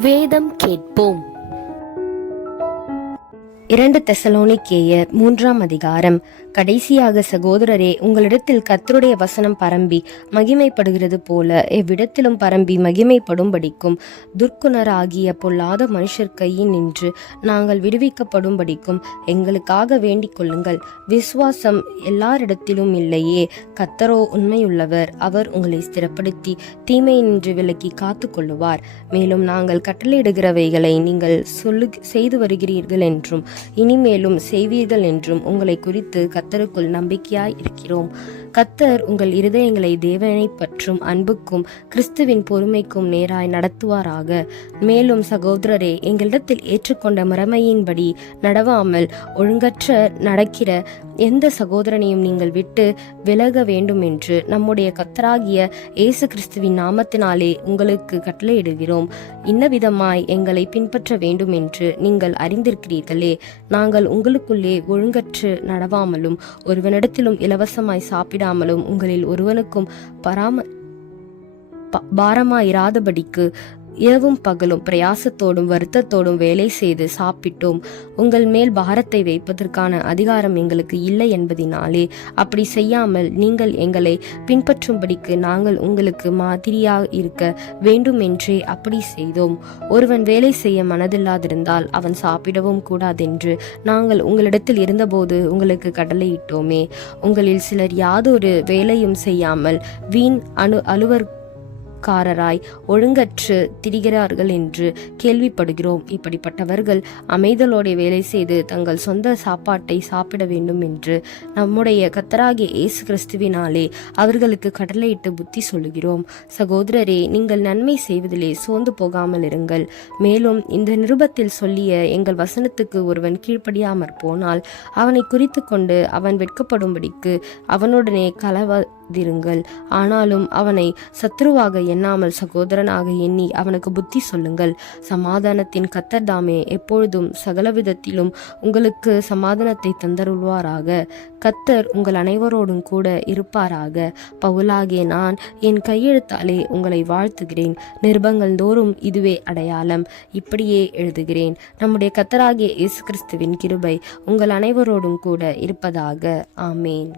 வேதம் கேட்போம். இரண்டு தெசலோனிக்கேயர் மூன்றாம் அதிகாரம். கடைசியாக சகோதரரே உங்களிடத்தில் கத்தருடைய வசனம் பரம்பி மகிமைப்படுகிறது போல எவ்விடத்திலும் பரம்பி மகிமைப்படும்படிக்கும் துர்க்குணராகிய பொல்லாத மனுஷர் கையில் நின்று நாங்கள் விடுவிக்கப்படும்படிக்கும் எங்களுக்காக வேண்டிக் கொள்ளுங்கள். விசுவாசம் எல்லாரிடத்திலும் இல்லையே கத்தரோ உண்மையுள்ளவர் அவர் உங்களை ஸ்திரப்படுத்தி தீமையை நின்று விலக்கி காத்து கொள்ளுவார். மேலும் நாங்கள் கட்டளையிடுகிறவைகளை நீங்கள் சொல்லு செய்து வருகிறீர்கள் என்றும் இனிமேலும் செய்வீர்கள் என்றும் உங்களை குறித்து கத்தருக்குள் நம்பிக்கையாய் இருக்கிறோம். கத்தர் உங்கள் இருதயங்களை தேவனை பற்றும் அன்புக்கும் கிறிஸ்துவின் பொறுமைக்கும் நேராய் நடத்துவாராக. மேலும் சகோதரரே எங்களிடத்தில் ஏற்றுக்கொண்ட முறைமையின்படி நடவாமல் ஒழுங்கற்ற நடக்கிற எந்த சகோதரனையும் நீங்கள் விட்டு விலக வேண்டும் என்று நம்முடைய கத்தராகிய இயேசு கிறிஸ்துவின் நாமத்தினாலே உங்களுக்கு கட்டளையிடுகிறோம். இன்னவிதமாய் எங்களை பின்பற்ற வேண்டும் என்று நீங்கள் அறிந்திருக்கிறீர்களே. நாங்கள் உங்களுக்குள்ளே ஒழுங்கற்று நடவாமலும் ஒருவனிடத்திலும் இலவசமாய் சாப்பிடாமலும் உங்களில் ஒருவனுக்கும் பராம பாரமாயிராதபடிக்கு இரவும் பகலும் பிரயாசத்தோடும் வருத்தத்தோடும் வேலை செய்து சாப்பிட்டோம். உங்கள் மேல் பாரத்தை வைப்பதற்கான அதிகாரம் எங்களுக்கு இல்லை என்பதினாலே அப்படி செய்யாமல் நீங்கள் எங்களை பின்பற்றும்படிக்கு நாங்கள் உங்களுக்கு மாதிரியாக இருக்க வேண்டும் என்றே அப்படி செய்தோம். ஒருவன் வேலை செய்ய மனதில்லாதிருந்தால் அவன் சாப்பிடவும் கூடாதென்று நாங்கள் உங்களிடத்தில் இருந்தபோது உங்களுக்கு கடலையிட்டோமே. உங்களில் சிலர் யாதொரு வேலையும் செய்யாமல் வீண் அணு அலுவர் காரராய் ஒழுங்கற்று திரிகிறார்கள் என்று கேள்விப்படுகிறோம். இப்படிப்பட்டவர்கள் அமைதலோடு வேலை செய்து தங்கள் சொந்த சாப்பாட்டை சாப்பிட வேண்டும் என்று நம்முடைய கத்தராகிய இயேசு கிறிஸ்துவினாலே அவர்களுக்கு கடலையிட்டு புத்தி சொல்லுகிறோம். சகோதரரே நீங்கள் நன்மை செய்வதிலே சோர்ந்து போகாமல் இருங்கள். மேலும் இந்த நிருபத்தில் சொல்லிய எங்கள் வசனத்துக்கு ஒருவன் கீழ்ப்படியாமற் போனால் அவனை குறித்து கொண்டு அவன் வெட்கப்படும்படிக்கு அவனுடனே கலவதிருங்கள் ஆனாலும் அவனை சத்ருவாக எண்ணாமல் சகோதரனாக எண்ணி அவனுக்கு புத்தி சொல்லுங்கள். சமாதானத்தின் கத்தர் தாமே எப்பொழுதும் சகலவிதத்திலும் உங்களுக்கு சமாதானத்தை தந்தருள்வாராக. கத்தர் உங்கள் அனைவரோடும் கூட இருப்பாராக. பவுலாகிய நான் என் கையெழுத்தாலே உங்களை வாழ்த்துகிறேன். நிருபங்கள் தோறும் இதுவே அடையாளம். இப்படியே எழுதுகிறேன். நம்முடைய கத்தராகிய இயேசு கிறிஸ்துவின் கிருபை உங்கள் அனைவரோடும் கூட இருப்பதாக. ஆமேன்.